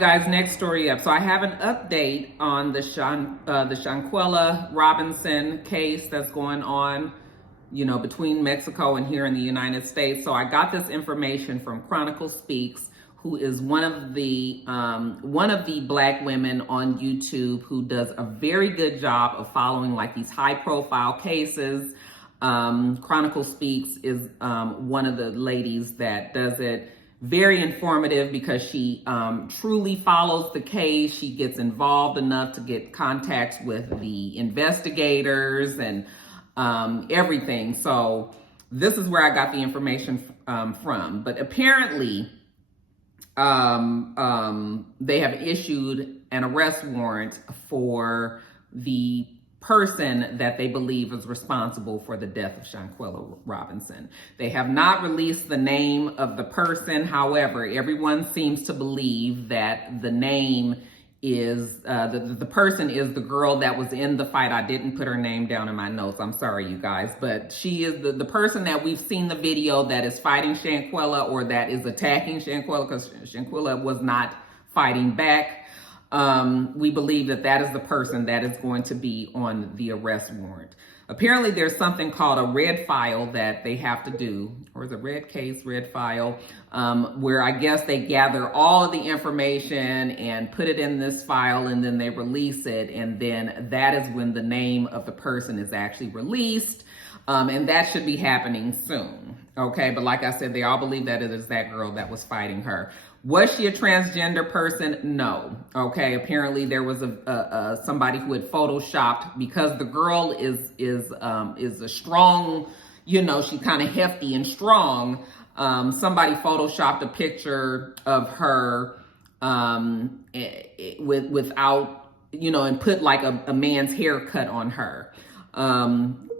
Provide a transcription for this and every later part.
guys, next story up. So I have an update on the Shanquella Robinson case that's going on, you know, between Mexico and here in the United States. So I got this information from Chronicle Speaks, who is one of the Black women on YouTube who does a very good job of following like these high profile cases. Chronicle Speaks is one of the ladies that does it. Very informative because she truly follows the case. She gets involved enough to get contacts with the investigators and everything. So this is where I got the information from. But apparently, they have issued an arrest warrant for the person that they believe is responsible for the death of Shanquella Robinson. They have not released the name of the person. However, everyone seems to believe that the name is, the person is the girl that was in the fight. I didn't put her name down in my notes. I'm sorry, you guys, but she is the person that we've seen the video that is fighting Shanquella or that is attacking Shanquella, because Shanquella was not fighting back. We believe that that is the person that is going to be on the arrest warrant. Apparently there's something called a red file that they have to do, or is it red case, red file, where I guess they gather all of the information and put it in this file and then they release it. And then that is when the name of the person is actually released. And that should be happening soon. Okay, but like I said, they all believe that it is that girl that was fighting her. Was she a transgender person? No. Okay, apparently there was somebody who had photoshopped, because the girl is a strong, you know, she's kind of hefty and strong. Somebody photoshopped a picture of her without, you know, and put like a man's haircut on her.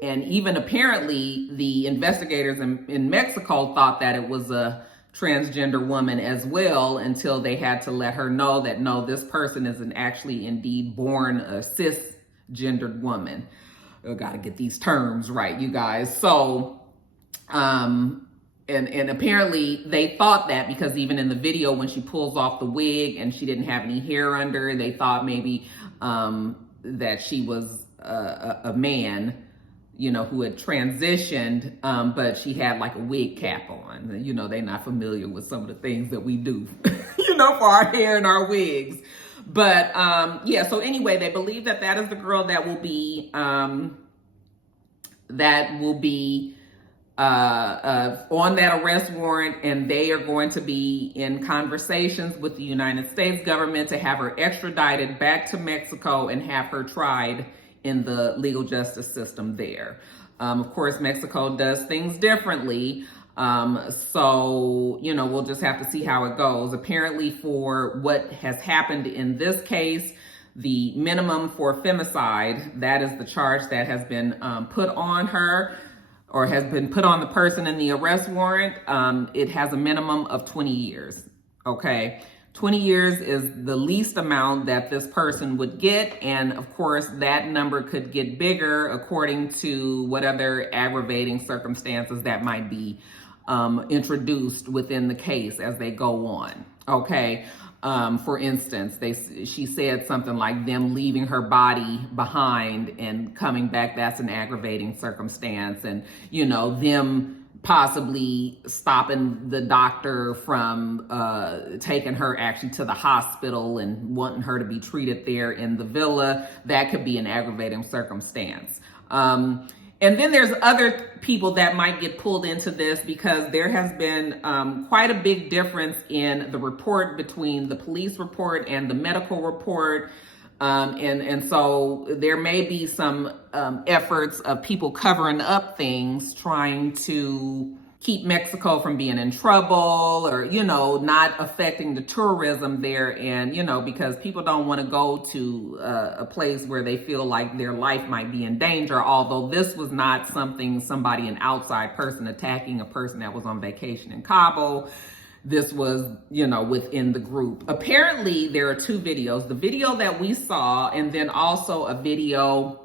And even apparently the investigators in Mexico thought that it was a transgender woman as well, until they had to let her know that no, this person is actually indeed born a cisgendered woman. I gotta get these terms right, you guys. So, and apparently they thought that because even in the video when she pulls off the wig and she didn't have any hair under, they thought maybe that she was a man, you know, who had transitioned, but she had like a wig cap on. You know, they're not familiar with some of the things that we do, you know, for our hair and our wigs. But yeah, so anyway, they believe that that is the girl that will be, on that arrest warrant, and they are going to be in conversations with the United States government to have her extradited back to Mexico and have her tried in the legal justice system there. Of course, Mexico does things differently. So, you know, we'll just have to see how it goes. Apparently for what has happened in this case, the minimum for femicide, that is the charge that has been put on her, or has been put on the person in the arrest warrant. It has a minimum of 20 years, okay? 20 years is the least amount that this person would get. And of course, that number could get bigger according to what other aggravating circumstances that might be introduced within the case as they go on. Okay. For instance, she said something like them leaving her body behind and coming back. That's an aggravating circumstance. And, you know, them possibly stopping the doctor from taking her actually to the hospital and wanting her to be treated there in the villa. That could be an aggravating circumstance. And then there's other people that might get pulled into this, because there has been quite a big difference in the report between the police report and the medical report. And so there may be some efforts of people covering up things, trying to keep Mexico from being in trouble, or, you know, not affecting the tourism there. And, you know, because people don't want to go to a place where they feel like their life might be in danger. Although this was not somebody, an outside person attacking a person that was on vacation in Cabo. This was, you know, within the group. Apparently, there are two videos. The video that we saw, and then also a video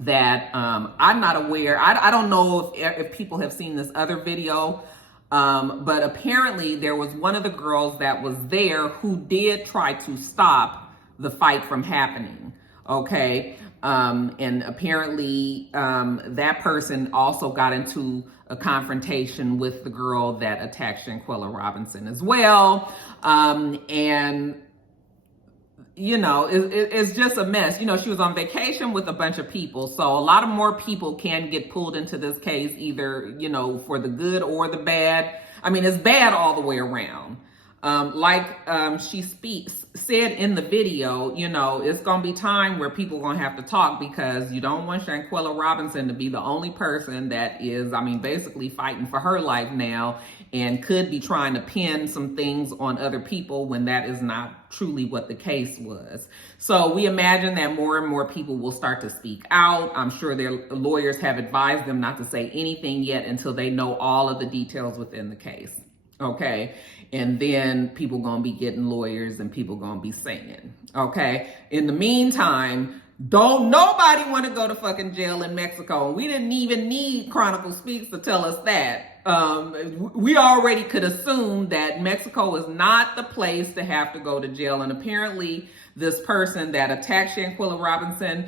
that I'm not aware. I don't know if people have seen this other video But apparently there was one of the girls that was there who did try to stop the fight from happening. Okay. And apparently that person also got into a confrontation with the girl that attacked Shanquella Robinson as well. And it's just a mess. She was on vacation with a bunch of people. So a lot of more people can get pulled into this case, either, for the good or the bad. I mean, it's bad all the way around. She said in the video, it's going to be time where people are going to have to talk, because you don't want Shanquella Robinson to be the only person that is, basically fighting for her life now, and could be trying to pin some things on other people when that is not truly what the case was. So we imagine that more and more people will start to speak out. I'm sure their lawyers have advised them not to say anything yet until they know all of the details within the case. Okay. And then people gonna be getting lawyers and people gonna be saying, okay. In the meantime, don't nobody want to go to fucking jail in Mexico. We didn't even need Chronicle Speaks to tell us that. We already could assume that Mexico is not the place to have to go to jail. And apparently this person that attacked Shanquella Robinson,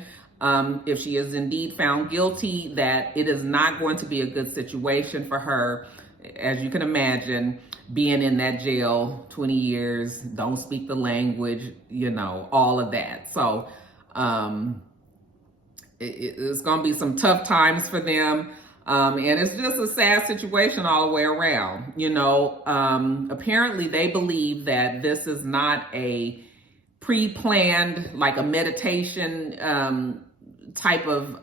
if she is indeed found guilty, that it is not going to be a good situation for her. As you can imagine, being in that jail 20 years, don't speak the language, all of that. So it's going to be some tough times for them. And it's just a sad situation all the way around. Apparently they believe that this is not a pre-planned, like a meditation type of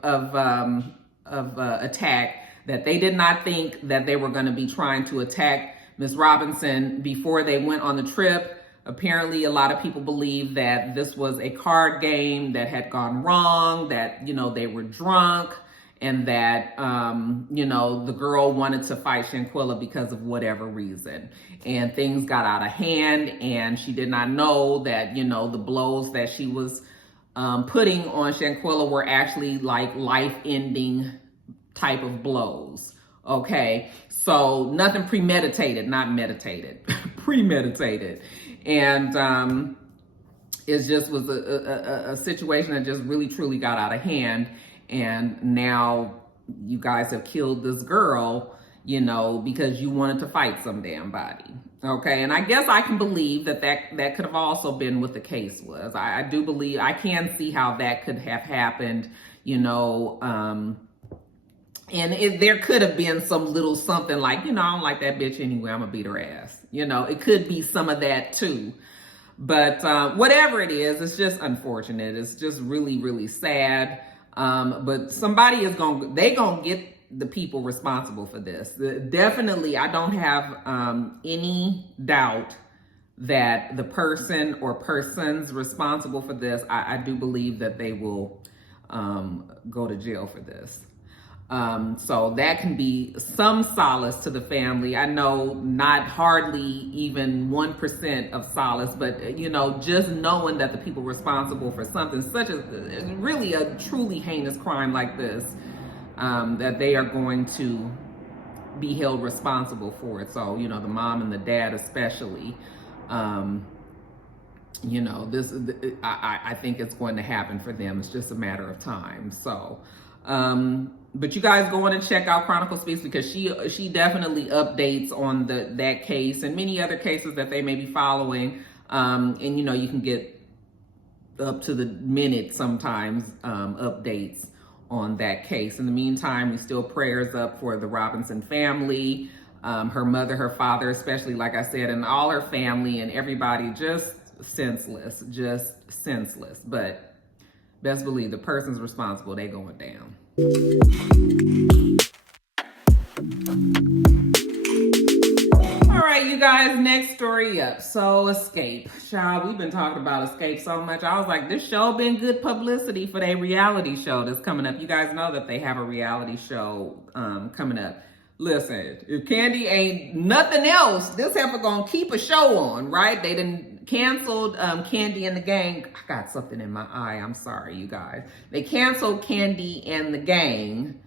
attack, that they did not think that they were going to be trying to attack Miss Robinson before they went on the trip. Apparently, a lot of people believe that this was a card game that had gone wrong, that, they were drunk, and that, the girl wanted to fight Shanquella because of whatever reason. And things got out of hand, and she did not know that, the blows that she was putting on Shanquella were actually like life-ending type of blows. Okay, so nothing premeditated, not meditated, premeditated. And it just was a situation that just really truly got out of hand. And now you guys have killed this girl, because you wanted to fight some damn body. Okay, and I guess I can believe that could have also been what the case was. I do believe, I can see how that could have happened, and there could have been some little something like, I don't like that bitch anyway, I'm gonna beat her ass. It could be some of that too. But whatever it is, it's just unfortunate. It's just really, really sad. But somebody is they gonna get the people responsible for this. Definitely, I don't have any doubt that the person or persons responsible for this, I do believe that they will go to jail for this. So that can be some solace to the family. I know not hardly even 1% of solace, but just knowing that the people responsible for something such as really a truly heinous crime like this, that they are going to be held responsible for it. So, the mom and the dad especially, this, I think it's going to happen for them. It's just a matter of time. So, but you guys go on and check out Chronicle Speaks, because she definitely updates on that case and many other cases that they may be following. And you can get up to the minute sometimes updates on that case. In the meantime, we still prayers up for the Robinson family, her mother, her father, especially, like I said, and all her family and everybody. Just senseless. But best believe the person's responsible, they going down. All right, you guys, next story up. So Xscape. Child, we've been talking about Xscape so much. I was like, this show been good publicity for their reality show that's coming up. You guys know that they have a reality show coming up. Listen, if Candy ain't nothing else, this heifer gonna keep a show on, right? They done canceled Candy and the Gang. I got something in my eye. I'm sorry, you guys. They canceled Candy and the Gang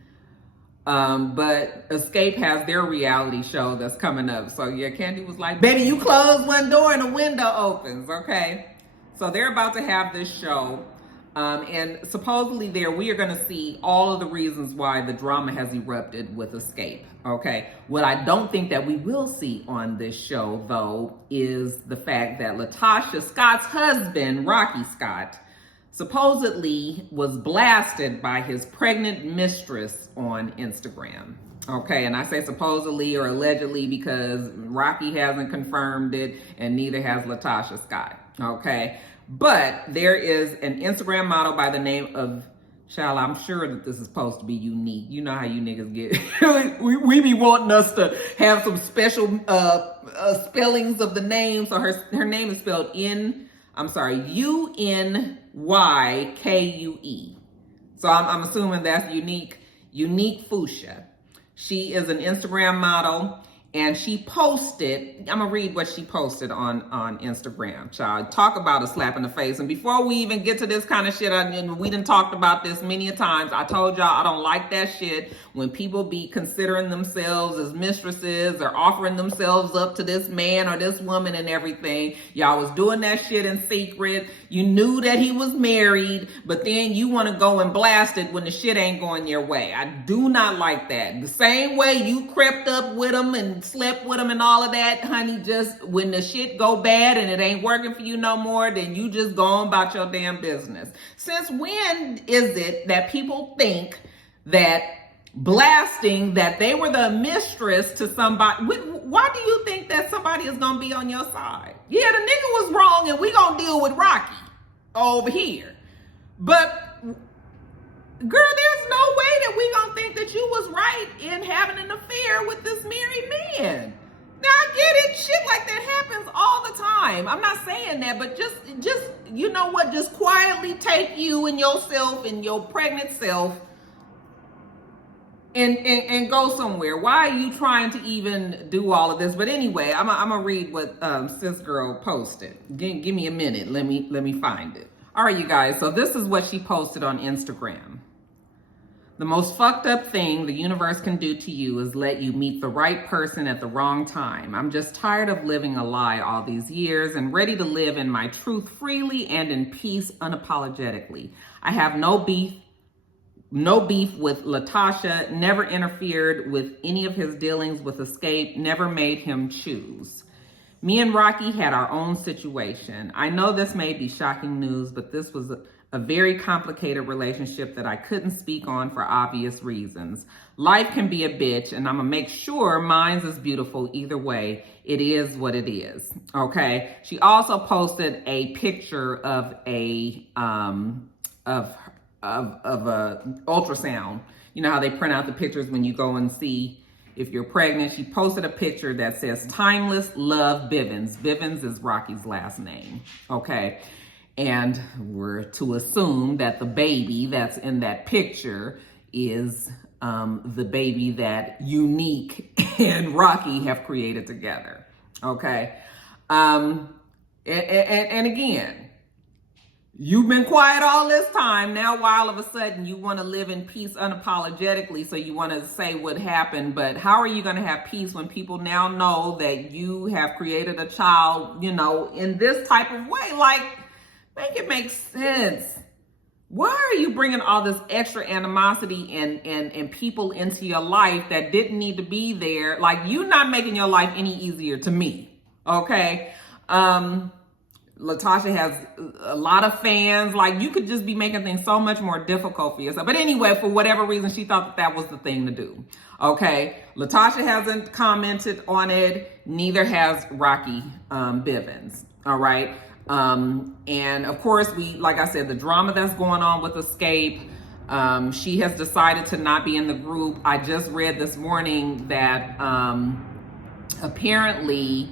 But Xscape has their reality show that's coming up. So yeah, Candy was like, baby, you close one door and a window opens, okay? So they're about to have this show. And supposedly there, we are going to see all of the reasons why the drama has erupted with Xscape, okay? What I don't think that we will see on this show, though, is the fact that Latasha Scott's husband, Rocky Scott, supposedly was blasted by his pregnant mistress on Instagram. Okay, and I say supposedly or allegedly because Rocky hasn't confirmed it and neither has Latasha Scott. Okay, but there is an Instagram model by the name of, child, I'm sure that this is supposed to be unique. You know how you niggas get. we be wanting us to have some special spellings of the name. So her name is spelled Unyykue. So I'm assuming that's unique Fuchsia. She is an Instagram model, and she posted, I'm gonna read what she posted on Instagram, child. Talk about a slap in the face. And before we even get to this kind of shit, and we done talked about this many a times, I told y'all I don't like that shit when people be considering themselves as mistresses or offering themselves up to this man or this woman and everything. Y'all was doing that shit in secret. You knew that he was married, but then you want to go and blast it when the shit ain't going your way. I do not like that. The same way you crept up with him and slept with him and all of that, honey, just when the shit go bad and it ain't working for you no more, then you just go on about your damn business. Since when is it that people think that blasting that they were the mistress to somebody, why do you think that somebody is gonna be on your side? Yeah, the nigga was wrong and we gonna deal with Rocky over here. But girl, there's no way that we gonna think that you was right in having an affair with this married man. Now I get it, shit like that happens all the time. I'm not saying that, but just you know what, just quietly take you and yourself and your pregnant self and go somewhere. Why are you trying to even do all of this? But anyway, I'm gonna read what sis girl posted. Give me a minute. Let me find it. All right, you guys. So this is what she posted on Instagram. The most fucked up thing the universe can do to you is let you meet the right person at the wrong time. I'm just tired of living a lie all these years and ready to live in my truth freely and in peace unapologetically. I have no beef with Latasha, never interfered with any of his dealings with Xscape, never made him choose. Me and Rocky had our own situation. I know this may be shocking news, but this was a very complicated relationship that I couldn't speak on for obvious reasons. Life can be a bitch, and I'm gonna make sure mine's is beautiful either way. It is what it is, okay? She also posted a picture of a ultrasound. You know how they print out the pictures when you go and see if you're pregnant. She posted a picture that says Timeless Love Bivens. Bivens is Rocky's last name, okay? And we're to assume that the baby that's in that picture is the baby that Unique and Rocky have created together, okay? And again, you've been quiet all this time. Now, all of a sudden, you want to live in peace unapologetically. So you want to say what happened. But how are you going to have peace when people now know that you have created a child, you know, in this type of way? Like, make it make sense. Why are you bringing all this extra animosity and people into your life that didn't need to be there? Like, you're not making your life any easier to me. Okay. Latasha has a lot of fans. Like, you could just be making things so much more difficult for yourself. But anyway, for whatever reason, she thought that was the thing to do. Okay. Latasha hasn't commented on it. Neither has Rocky Bivens. All right. And of course, like I said, the drama that's going on with Xscape, she has decided to not be in the group. I just read this morning that apparently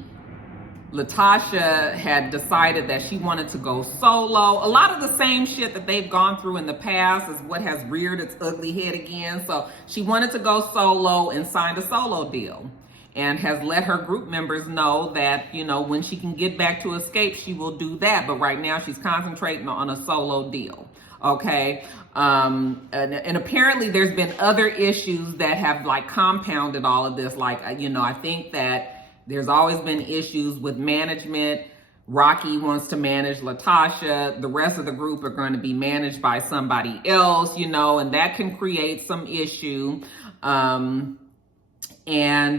Latasha had decided that she wanted to go solo. A lot of the same shit that they've gone through in the past is what has reared its ugly head again. So she wanted to go solo and signed a solo deal, and has let her group members know that, you know, when she can get back to Xscape, she will do that. But right now she's concentrating on a solo deal. Okay. And apparently there's been other issues that have like compounded all of this. Like, I think that there's always been issues with management. Rocky wants to manage Latasha. The rest of the group are going to be managed by somebody else, and that can create some issue. And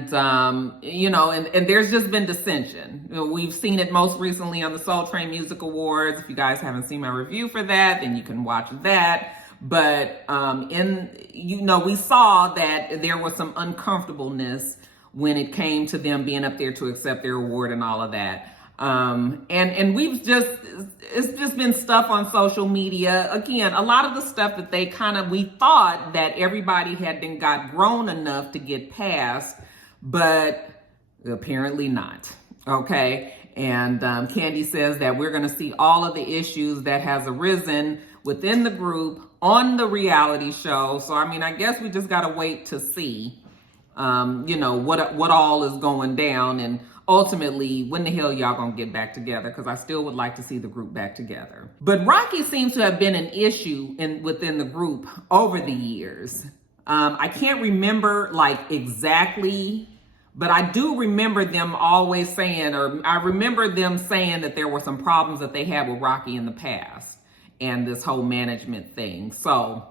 there's just been dissension. We've seen it most recently on the Soul Train Music Awards. If you guys haven't seen my review for that, then you can watch that. But we saw that there was some uncomfortableness when it came to them being up there to accept their award and all of that. And it's just been stuff on social media. Again, a lot of the stuff that we thought that everybody got grown enough to get past, but apparently not. Okay. And Candy says that we're going to see all of the issues that has arisen within the group on the reality show. So, I guess we just got to wait to see, what all is going down, and ultimately, when the hell y'all gonna get back together? Because I still would like to see the group back together. But Rocky seems to have been an issue within the group over the years. I can't remember exactly, but I do remember them always saying, or I remember them saying that there were some problems that they had with Rocky in the past and this whole management thing. So,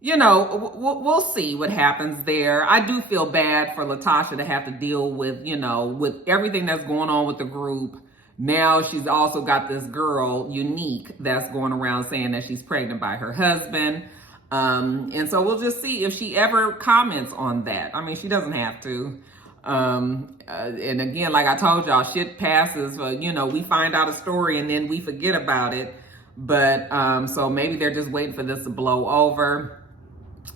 we'll see what happens there. I do feel bad for Latasha to have to deal with, with everything that's going on with the group. Now she's also got this girl, Unique, that's going around saying that she's pregnant by her husband. And so we'll just see if she ever comments on that. She doesn't have to. And again, like I told y'all, shit passes. We find out a story and then we forget about it. But so maybe they're just waiting for this to blow over.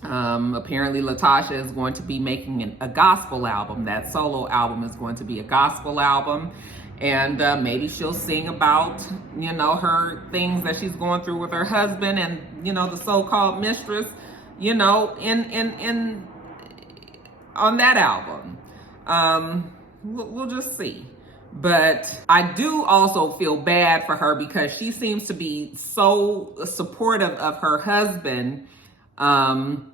Apparently Latasha is going to be making a gospel album. That solo album is going to be a gospel album. And maybe she'll sing about, her things that she's going through with her husband and, the so-called mistress, in on that album. We'll just see. But I do also feel bad for her because she seems to be so supportive of her husband. And,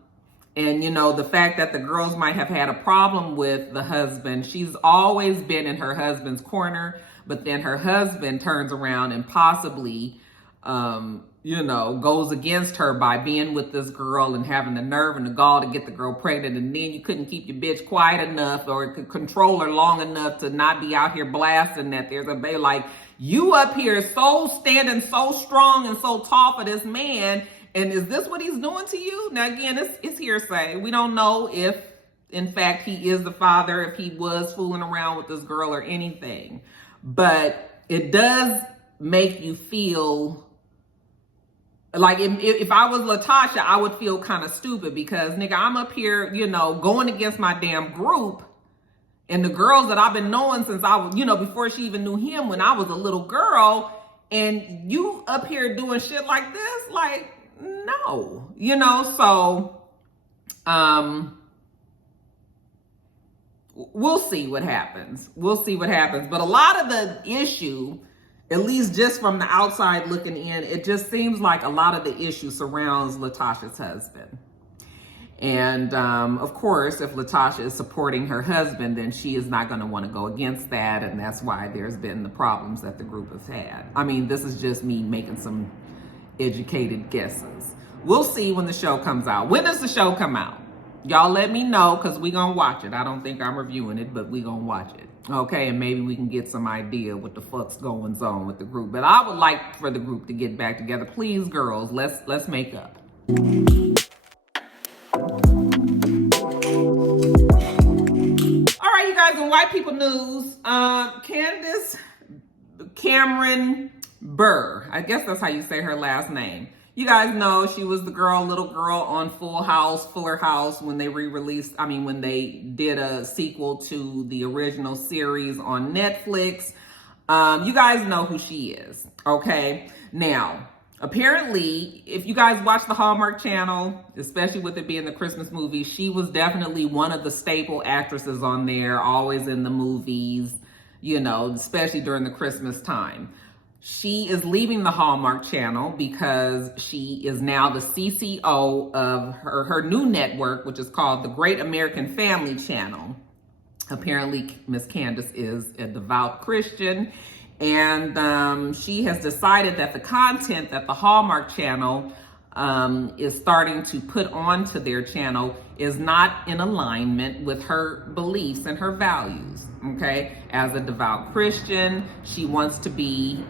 the fact that the girls might have had a problem with the husband, she's always been in her husband's corner, but then her husband turns around and possibly, goes against her by being with this girl and having the nerve and the gall to get the girl pregnant. And then you couldn't keep your bitch quiet enough or could control her long enough to not be out here blasting that there's a baby. Like, you up here standing so strong and so tall for this man. And is this what he's doing to you? Now, again, it's hearsay. We don't know if, in fact, he is the father, if he was fooling around with this girl or anything. But it does make you feel like if I was Latasha, I would feel kind of stupid because, nigga, I'm up here, going against my damn group and the girls that I've been knowing since I was, before she even knew him when I was a little girl, and you up here doing shit like this, like, no, so, we'll see what happens. But a lot of the issue, at least just from the outside looking in, it just seems like a lot of the issue surrounds Latasha's husband. And of course, if Latasha is supporting her husband, then she is not going to want to go against that. And that's why there's been the problems that the group has had. This is just me making some educated guesses. We'll see when the show comes out. When does the show come out? Y'all let me know, because we're going to watch it. I don't think I'm reviewing it, but we're going to watch it. Okay, and maybe we can get some idea what the fuck's going on with the group. But I would like for the group to get back together. Please, girls, let's make up. All right, you guys, in white people news, Candace Cameron Bure. I guess that's how you say her last name. You guys know she was the little girl on Fuller House when they when they did a sequel to the original series on Netflix. You guys know who she is, okay? Now, apparently, if you guys watch the Hallmark Channel, especially with it being the Christmas movie, she was definitely one of the staple actresses on there, always in the movies, especially during the Christmas time. She is leaving the Hallmark Channel because she is now the CCO of her new network, which is called the Great American Family Channel. Apparently, Miss Candace is a devout Christian, and she has decided that the content that the Hallmark Channel is starting to put onto their channel is not in alignment with her beliefs and her values. Okay, as a devout Christian, she wants to be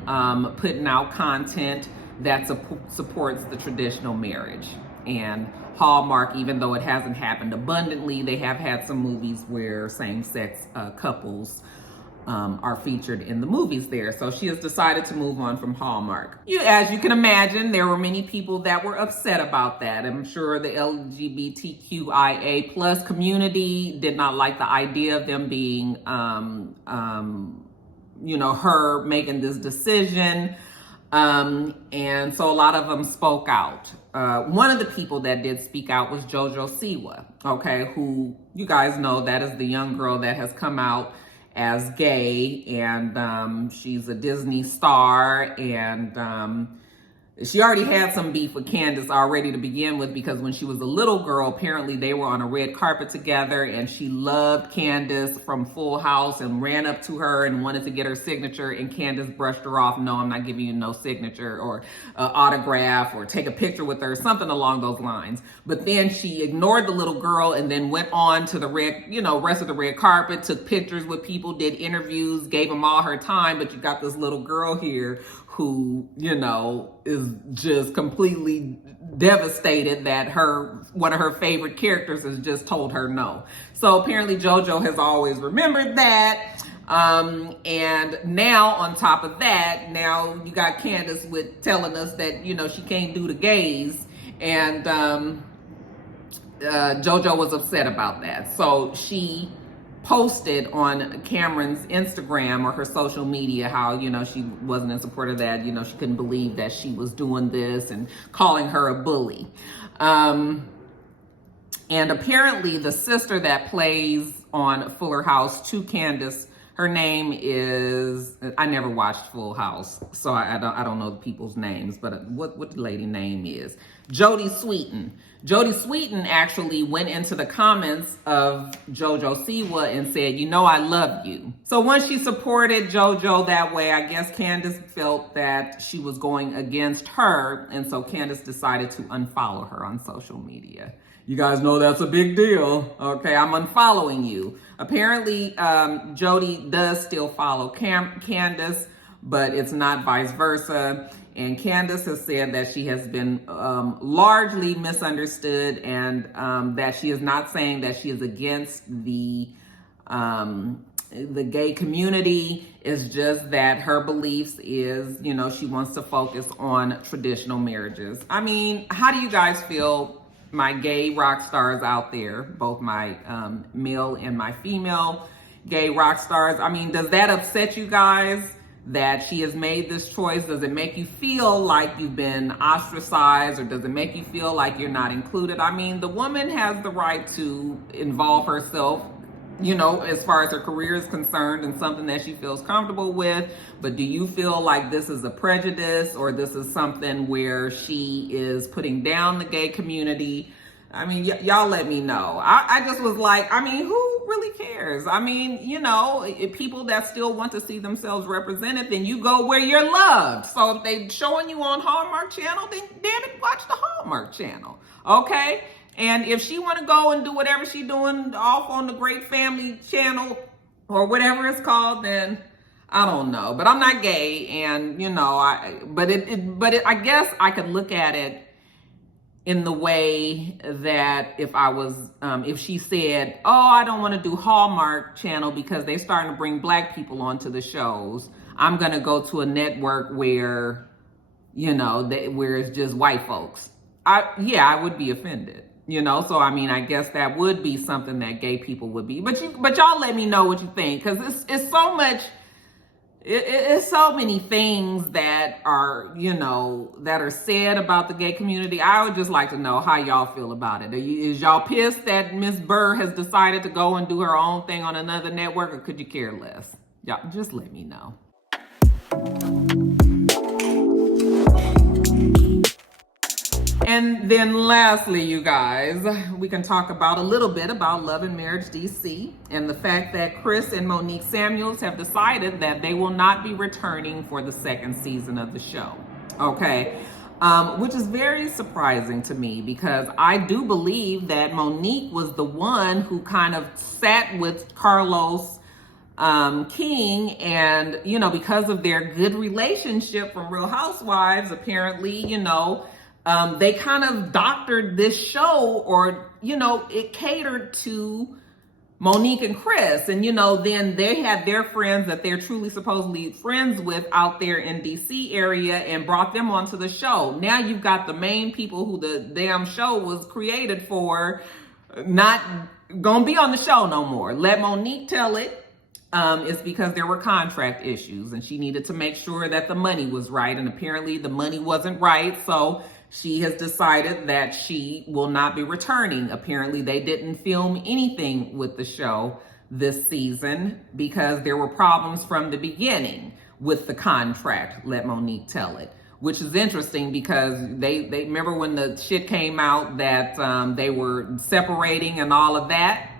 putting out content that supports the traditional marriage. And Hallmark, even though it hasn't happened abundantly, they have had some movies where same-sex couples are featured in the movies there. So she has decided to move on from Hallmark. As you can imagine, there were many people that were upset about that. I'm sure the LGBTQIA plus community did not like the idea of them being, her making this decision. And so a lot of them spoke out. One of the people that did speak out was JoJo Siwa, okay, who you guys know, that is the young girl that has come out as gay, and she's a Disney star, and she already had some beef with Candace already to begin with, because when she was a little girl, apparently they were on a red carpet together, and she loved Candace from Full House and ran up to her and wanted to get her signature, and Candace brushed her off. No, I'm not giving you no signature or autograph or take a picture with her, something along those lines. But then she ignored the little girl and then went on to the rest of the red carpet, took pictures with people, did interviews, gave them all her time. But you got this little girl here who, is just completely devastated that one of her favorite characters has just told her no. So apparently JoJo has always remembered that. And now on top of that, now you got Candace with telling us that, she can't do the gays. And JoJo was upset about that. So she posted on Cameron's Instagram or her social media how, she wasn't in support of that. She couldn't believe that she was doing this and calling her a bully. And apparently the sister that plays on Fuller House to Candace, her name is, I never watched Full House, so I don't know the people's names, but what the lady name is. Jodie Sweetin. Jodie Sweetin actually went into the comments of JoJo Siwa and said, I love you. So once she supported JoJo that way, I guess Candace felt that she was going against her, and so Candace decided to unfollow her on social media. You guys know that's a big deal. Okay, I'm unfollowing you. Apparently, Jodie does still follow Candace, but it's not vice versa. And Candace has said that she has been largely misunderstood, and that she is not saying that she is against the gay community. It's just that her beliefs is, she wants to focus on traditional marriages. I mean, how do you guys feel, my gay rock stars out there, both my male and my female gay rock stars? I mean, does that upset you guys that she has made this choice? Does it make you feel like you've been ostracized, or does it make you feel like you're not included? I mean, the woman has the right to involve herself, as far as her career is concerned, and something that she feels comfortable with. But do you feel like this is a prejudice, or this is something where she is putting down the gay community? I mean, y'all let me know. I just was like, who really cares? I mean, if people that still want to see themselves represented, then you go where you're loved. So if they showing you on Hallmark Channel, then damn it, watch the Hallmark Channel, okay? And if she want to go and do whatever she doing off on the Great Family Channel or whatever it's called, then I don't know. But I'm not gay, and I guess I could look at it in the way that if she said, I don't want to do Hallmark Channel because they're starting to bring black people onto the shows, I'm going to go to a network where, where it's just white folks. I would be offended, So, I guess that would be something that gay people would be. But y'all let me know what you think, because it's so much. It's so many things that are, that are said about the gay community. I would just like to know how y'all feel about it. Is y'all pissed that Miss Bure has decided to go and do her own thing on another network, or could you care less? Y'all just let me know. And then lastly, you guys, we can talk about a little bit about Love and Marriage DC and the fact that Chris and Monique Samuels have decided that they will not be returning for the second season of the show. Okay. Which is very surprising to me because I do believe that Monique was the one who kind of sat with Carlos King, and, you know, because of their good relationship from Real Housewives, apparently, you know, they kind of doctored this show, or, you know, it catered to Monique and Chris. And, you know, then they had their friends that they're truly supposedly friends with out there in DC area and brought them onto the show. Now you've got the main people who the damn show was created for not gonna be on the show no more. Let Monique tell it. It's because there were contract issues and she needed to make sure that the money was right. And apparently the money wasn't right. So she has decided that she will not be returning. Apparently they didn't film anything with the show this season because there were problems from the beginning with the contract. Let Monique tell it, which is interesting because they remember when the shit came out that they were separating and all of that.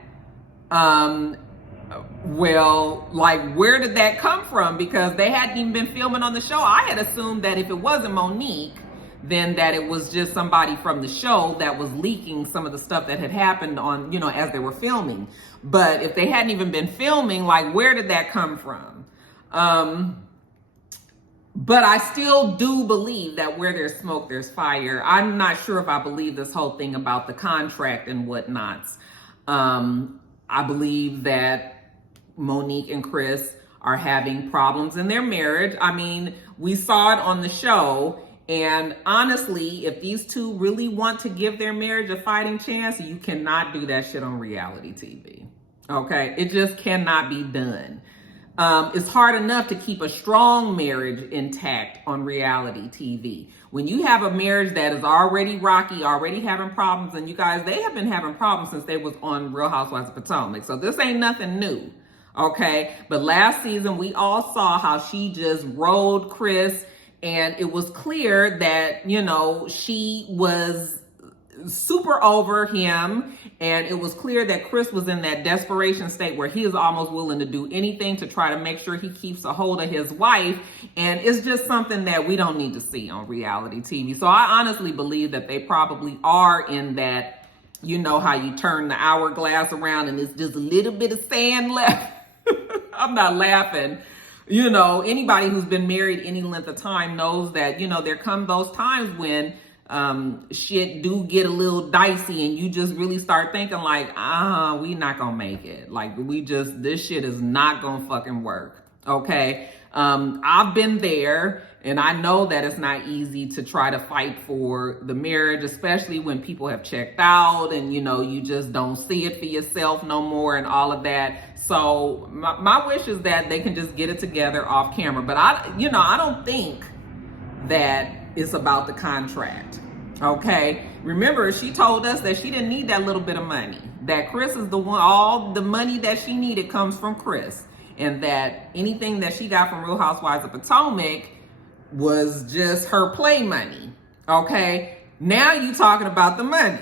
Well, like, where did that come from? Because they hadn't even been filming on the show. I had assumed that if it wasn't Monique, then that it was just somebody from the show that was leaking some of the stuff that had happened on, you know, as they were filming. But if they hadn't even been filming, like, where did that come from? But I still do believe that where there's smoke, there's fire. I'm not sure if I believe this whole thing about the contract and whatnots. I believe that Monique and Chris are having problems in their marriage. I mean, we saw it on the show. And honestly, if these two really want to give their marriage a fighting chance, you cannot do that shit on reality TV. Okay? It just cannot be done. It's hard enough to keep a strong marriage intact on reality TV. When you have a marriage that is already rocky, already having problems, and you guys, they have been having problems since they was on Real Housewives of Potomac. So this ain't nothing new. Okay? But last season, we all saw how she just rode Chris. And it was clear that, you know, she was super over him. And it was clear that Chris was in that desperation state where he is almost willing to do anything to try to make sure he keeps a hold of his wife. And it's just something that we don't need to see on reality TV. So I honestly believe that they probably are in that, you know, how you turn the hourglass around and it's just a little bit of sand left. I'm not laughing. You know, anybody who's been married any length of time knows that, you know, there come those times when shit do get a little dicey and you just really start thinking like, we not gonna make it. Like, this shit is not gonna fucking work. Okay. I've been there and I know that it's not easy to try to fight for the marriage, especially when people have checked out and, you know, you just don't see it for yourself no more and all of that. So my wish is that they can just get it together off camera. But I don't think that it's about the contract. Okay. Remember, she told us that she didn't need that little bit of money, that Chris is the one, all the money that she needed comes from Chris. And that anything that she got from Real Housewives of Potomac was just her play money. Okay. Now you talking about the money.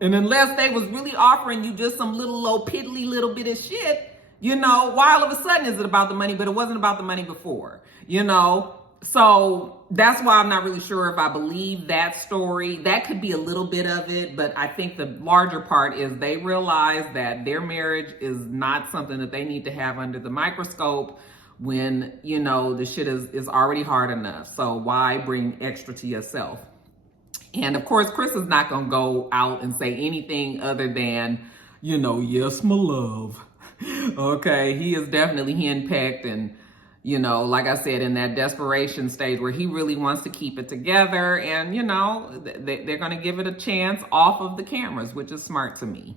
And unless they was really offering you just some little old piddly little bit of shit, you know, why all of a sudden is it about the money, but it wasn't about the money before, you know? So that's why I'm not really sure if I believe that story. That could be a little bit of it, but I think the larger part is they realize that their marriage is not something that they need to have under the microscope when, you know, the shit is already hard enough. So why bring extra to yourself? And of course, Chris is not going to go out and say anything other than, you know, yes, my love. Okay. He is definitely henpecked and, you know, like I said, in that desperation stage where he really wants to keep it together. And, you know, they're going to give it a chance off of the cameras, which is smart to me.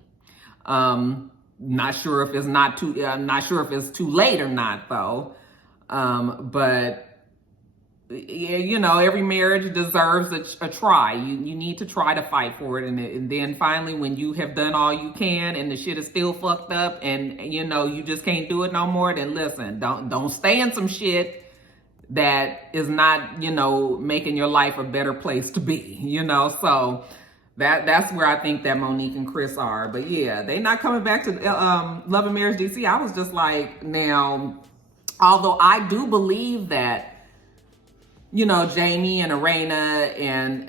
Not sure if it's I'm not sure if it's too late or not, though. But you know, every marriage deserves a try. You need to try to fight for it. And then finally, when you have done all you can and the shit is still fucked up and, you know, you just can't do it no more, then listen, don't stay in some shit that is not, you know, making your life a better place to be, you know? So that's where I think that Monique and Chris are. But yeah, they not coming back to Love and Marriage DC. I was just like, now, although I do believe that, you know, Jamie and Arena and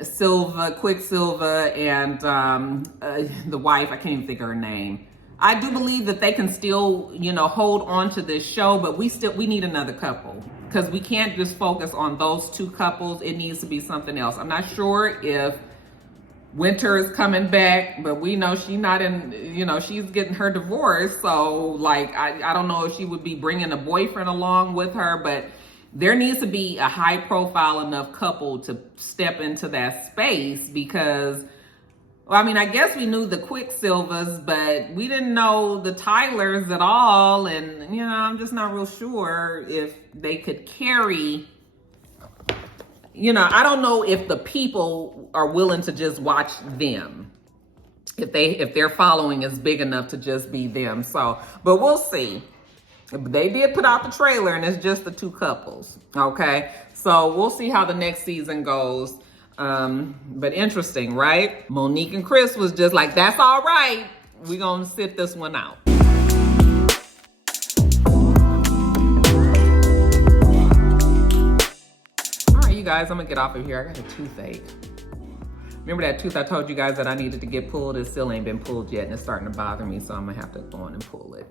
Quicksilver and the wife, I can't even think of her name. I do believe that they can still, you know, hold on to this show, but we need another couple, because we can't just focus on those two couples. It needs to be something else. I'm not sure if Winter is coming back, but we know she's not in, you know, she's getting her divorce. So like, I don't know if she would be bringing a boyfriend along with her, but there needs to be a high profile enough couple to step into that space, because, well, I mean, I guess we knew the Quicksilvers, but we didn't know the Tylers at all. And, you know, I'm just not real sure if they could carry, you know, I don't know if the people are willing to just watch them, if their following is big enough to just be them. So, but we'll see. They did put out the trailer, and it's just the two couples. Okay, so we'll see how the next season goes. But interesting, right? Monique and Chris was just like, that's all right, we're gonna sit this one out. Guys, I'm gonna get off of here. I got a toothache. Remember that tooth I told you guys that I needed to get pulled? It still ain't been pulled yet, and it's starting to bother me, so I'm gonna have to go on and pull it.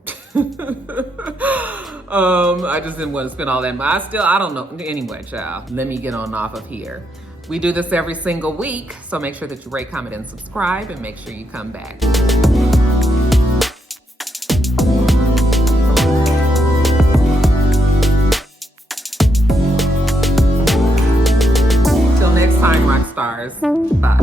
I just didn't want to spend all that, but I don't know. Anyway, child, let me get on off of here. We do this every single week, so make sure that you rate, comment, and subscribe, and make sure you come back. Rock stars. Bye.